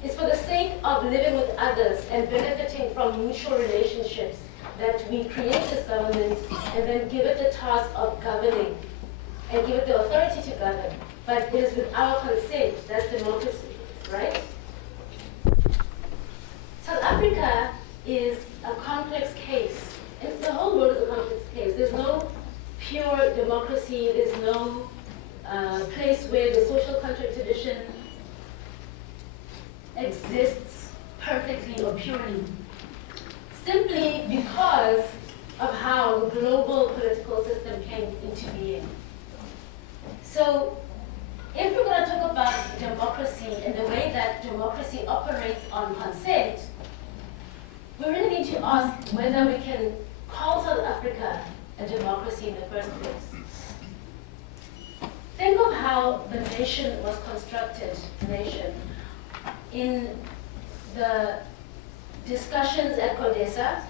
It's for the sake of living with others and benefiting from mutual relationships that we create this government and then give it the task of governing and give it the authority to govern. But it is with our consent. That's democracy, right? South Africa is a complex case. And the whole world is a complex case. There's no pure democracy. There's no place where the social contract tradition exists perfectly or purely. Simply because of how the global political system came into being. So, if we're going to talk about democracy and the way that democracy operates on consent, we really need to ask whether we can call South Africa a democracy in the first place. Think of how the nation was constructed, in the discussions at CODESA,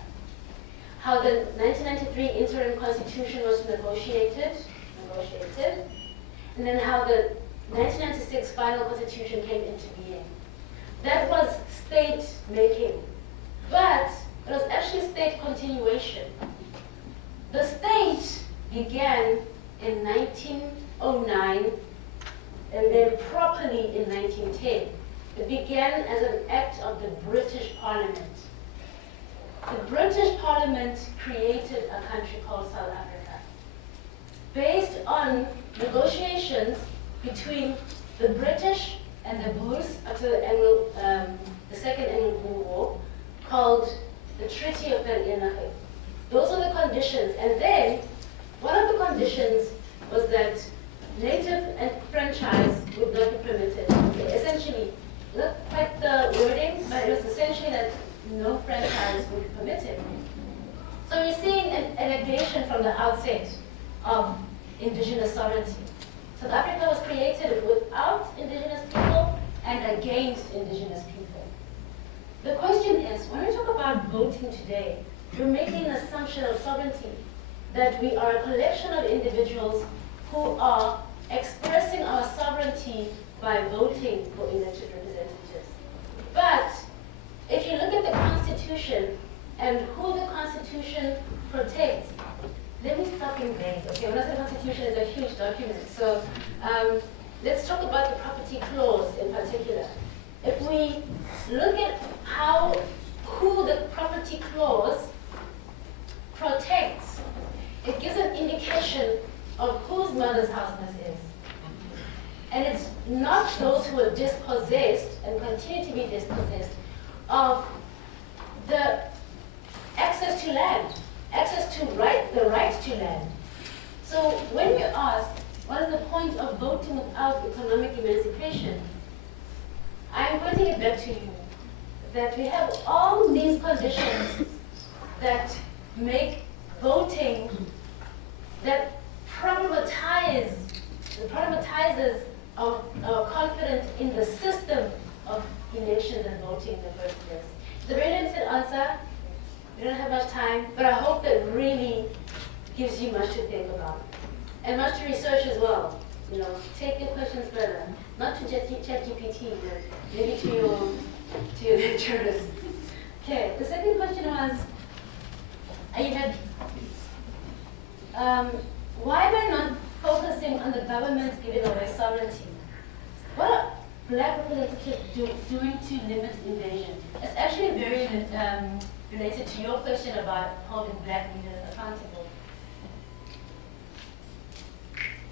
how the 1993 interim constitution was negotiated, and then how the 1996 final constitution came into being. That was state making, but it was actually state continuation. The state began in 1909 and then properly in 1910. It began as an act of the British Parliament. The British Parliament created a country called South Africa based on negotiations between the British and the Boers after the Second Anglo-Boer War, called the Treaty of Vereeniging. Those are the conditions. And then one of the conditions was that native and franchise would not be permitted. Essentially, not quite the wording, but it was essentially that no franchise would be permitted. So we're seeing an allegation from the outset of indigenous sovereignty. South Africa was created without indigenous people and against indigenous people. The question is, when we talk about voting today, we're making an assumption of sovereignty, that we are a collection of individuals who are expressing our sovereignty by voting for elected representatives. But if you look at the Constitution and who the Constitution protects, let me stop in vain. Okay, when I say Constitution is a huge document. So let's talk about the property clause in particular. If we look at who the property clause protects, it gives an indication of whose mother's house this is. And it's not those who are dispossessed and continue to be dispossessed of the access to land, access to the right to land. So when you ask, what is the point of voting without economic emancipation? I'm putting it back to you, that we have all these conditions that make voting, that problematizes our confidence in the system of elections and voting in the first place. It's a very limited answer. We don't have much time, but I hope that really gives you much to think about. And much to research as well. You know, take your questions further. Not to ChatGPT, but maybe to your lecturers. Okay, the second question was, are you ready? Why we're not focusing on the government giving away sovereignty? What are black representatives doing to limit invasion? It's actually very related to your question about holding black leaders accountable.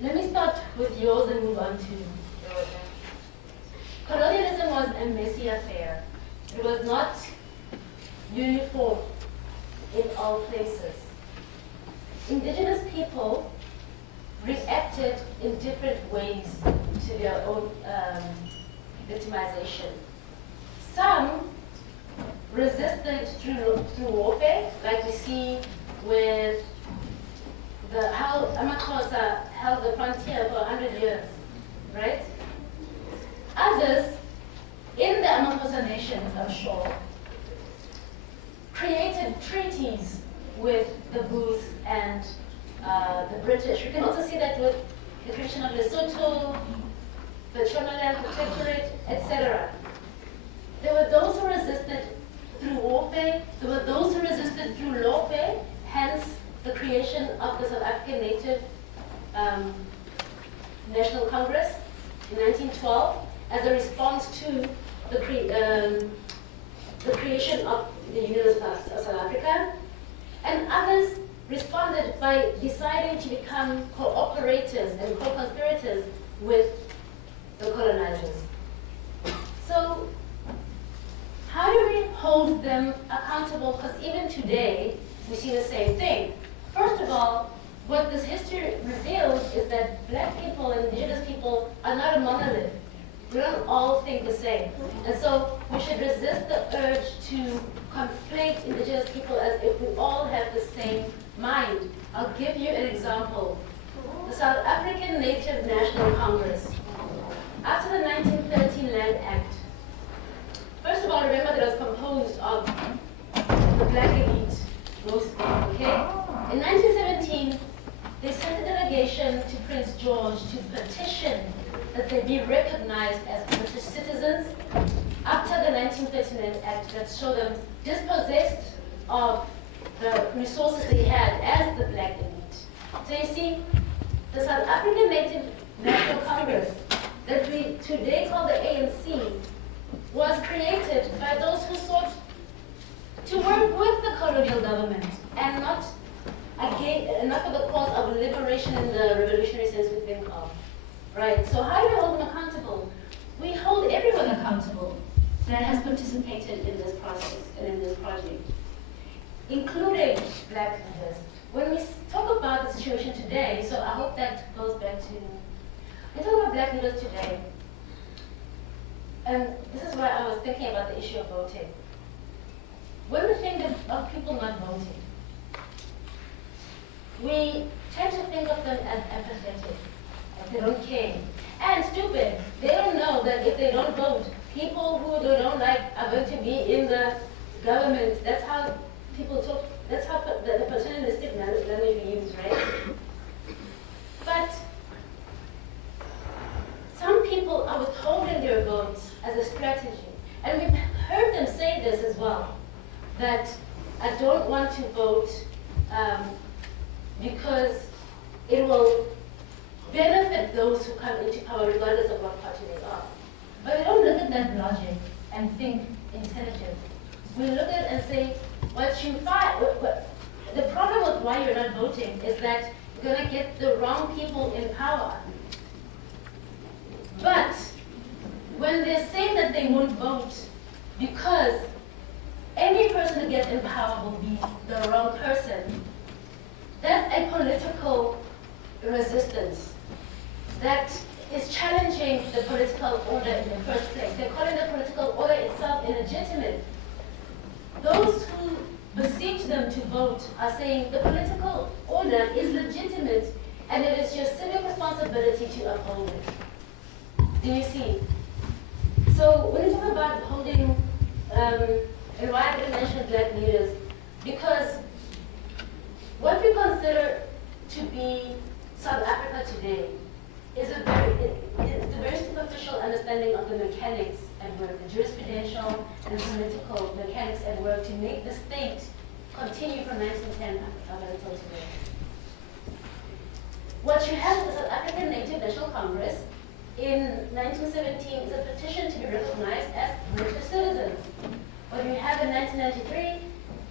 Let me start with yours and move on to yours. Colonialism was a messy affair. It was not uniform in all places. Indigenous people reacted in different ways to their own victimization. Some resisted through warfare, like we see with how Amaxhosa held the frontier for 100 years, right? Others, in the Amaxhosa nations, I'm sure, created treaties with the Boers and the British. We can also see that with the creation of Lesotho, the Shonaland Protectorate, etc. There were those who resisted through warfare, there were those who resisted through lawfare, hence the creation of the South African Native National Congress in 1912 as a response to the creation of the Union of South Africa. And others responded by deciding to become cooperators and co-conspirators with the colonizers. So how do we hold them accountable? Because even today, we see the same thing. First of all, what this history reveals is that black people and indigenous people are not a monolith. We don't all think the same. And so we should resist the urge to conflate indigenous people as if we all have the same mind. I'll give you an example. The South African Native National Congress. After the 1913 Land Act, first of all, remember that it was composed of the black elite, mostly, okay? In 1917, they sent a delegation to Prince George to petition that they be recognized as British citizens after the 1939 Act that showed them dispossessed of the resources they had as the black elite. So you see, the South African Native National Congress, that we today call the ANC, was created by those who sought to work with the colonial government and not for the cause of liberation in the revolutionary sense we think of. Right? So how do we hold them accountable? We hold everyone accountable that has participated in this process and in this project, including black leaders. When we talk about the situation today, so I hope that goes back to, we talk about black leaders today, and this is why I was thinking about the issue of voting. When we think of people not voting, we tend to think of them as apathetic, like they don't care, and stupid. They don't know that if they don't vote, people who they don't like are going to be in the government. That's how people talk, that's how the paternalistic language we use, right? But some people are withholding their votes as a strategy. And we've heard them say this as well, that I don't want to vote because it will benefit those who come into power regardless of what party they are. But we don't look at that logic and think intelligently. We look at it and say, the problem with why you're not voting is that you're going to get the wrong people in power. But when they say that they won't vote because any person who gets in power will be the wrong person, that's a political resistance that is challenging the political order in the first place. They're calling the political order itself illegitimate. Those who beseech them to vote are saying the political order is legitimate and it is your civic responsibility to uphold it. Do you see? So when you talk about holding, and why I didn't mention black leaders, because what we consider to be South Africa today is a very superficial understanding of the mechanics at work, the jurisprudential and political mechanics at work to make the state continue from 1910 up until today. What you have is the South African Native National Congress in 1917 is a petition to be recognized as British citizens. What you have in 1993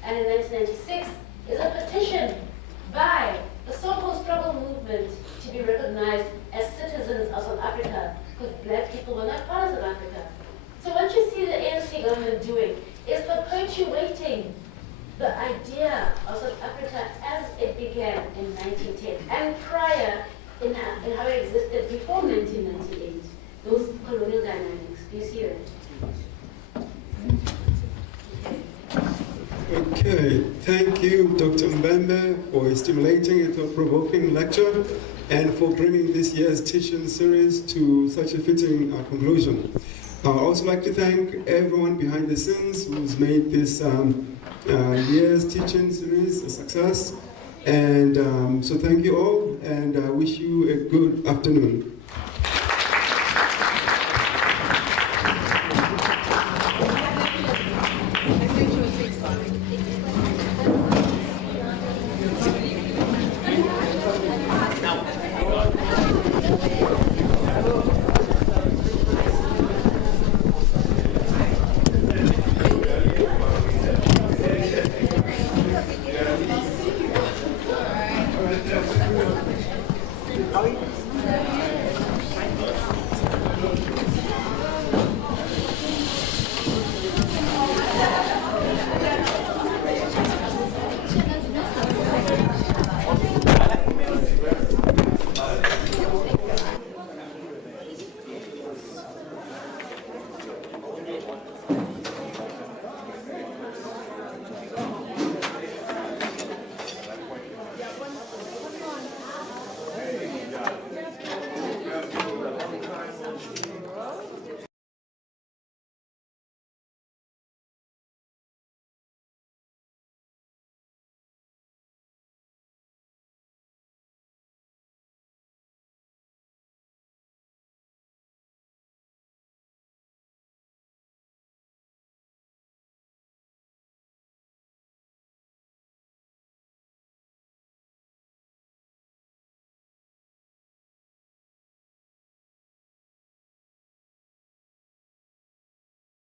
and in 1996 is a petition by the so-called struggle movement to be recognized as citizens of South Africa, because black people were not part of South Africa. So what you see the ANC government doing is perpetuating the idea of South Africa as it began in 1910 and prior in how it existed before 1998, those colonial dynamics. Do you see that? Okay, thank you, Dr. Mbebe, for a stimulating and thought-provoking lecture and for bringing this year's teaching series to such a fitting conclusion. I'd also like to thank everyone behind the scenes who's made this year's teaching series a success. And so thank you all, and I wish you a good afternoon. Are we?